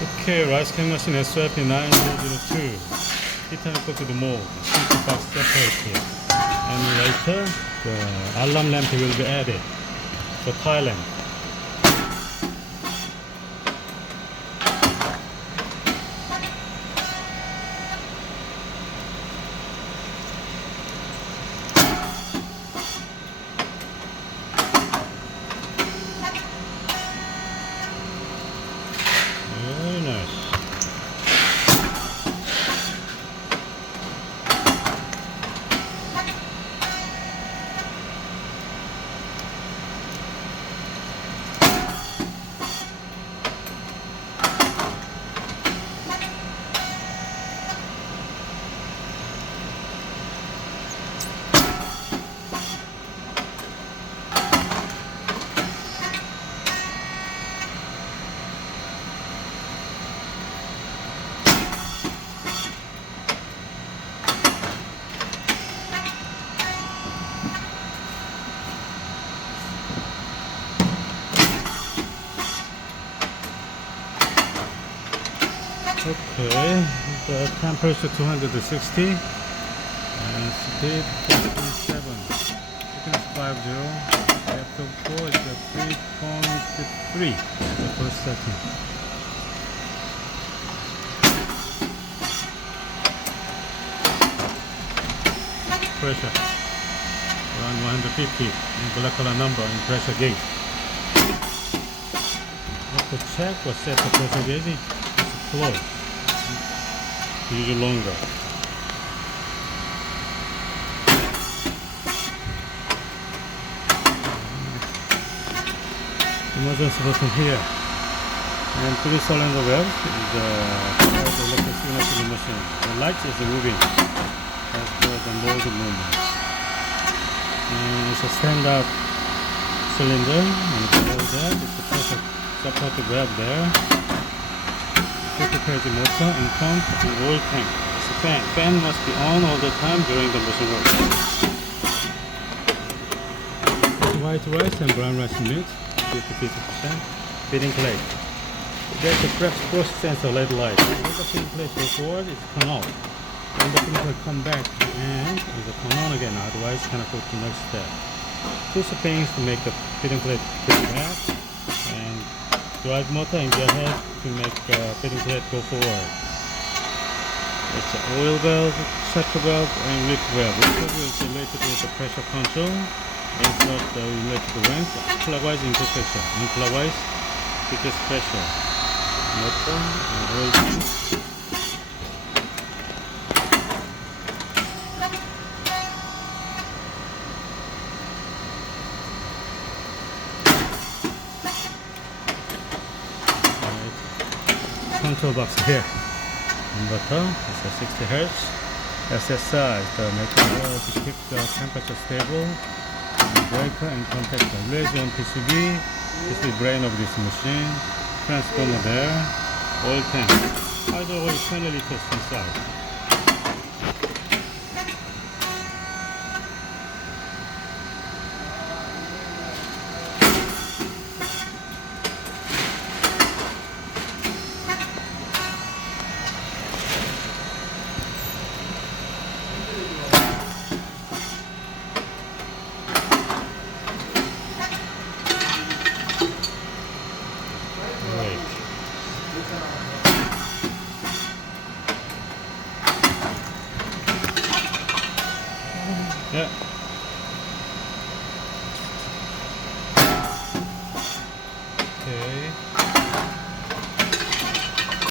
Okay, rice cake machine SYP9002. Titanium Coated Moulds, 60 box separated. And later, the alarm lamp will be added for Thailand. Very nice. Okay, the temperature 260 and speed 4.7, thickness 50, depth of 4 is a 3.3, the first setting. Pressure around 150 in black color number in pressure gauge. What to check or set the pressure gauge? It's close. Usually longer. Emergency button here. And 3 cylinder valve is the electric signal machine. The light is moving as per the mold movement. And it's a standard cylinder, and below that it's a pressure supported valve there. 50 kg motor and pump and oil tank. It's a fan. Fan must be on all the time during the motion work. White rice and brown rice mix, 50-50%. Feeding plate. There's a press sensor LED light. When the feeding plate goes forward, it's turn off. When the feeding plate come back and it's turn on again, otherwise cannot go to the next step. 2 springs to make the feeding plate go back, and drive motor and gearhead to make the feeding plate go forward. It's an oil valve, check valve, and leak valve. Leak valve is related with the pressure control. Insert the electrical wrench, clockwise into pressure, and clockwise decrease pressure. Motor and oil tank. Control box here. Inverter, it's a 60 Hz. SSI is the mechanism to keep the temperature stable. And breaker and contactor. Relays on PCB. This is the brain of this machine. Transformer there. Oil tank. Hydro oil 20 liters inside. Yeah. Okay.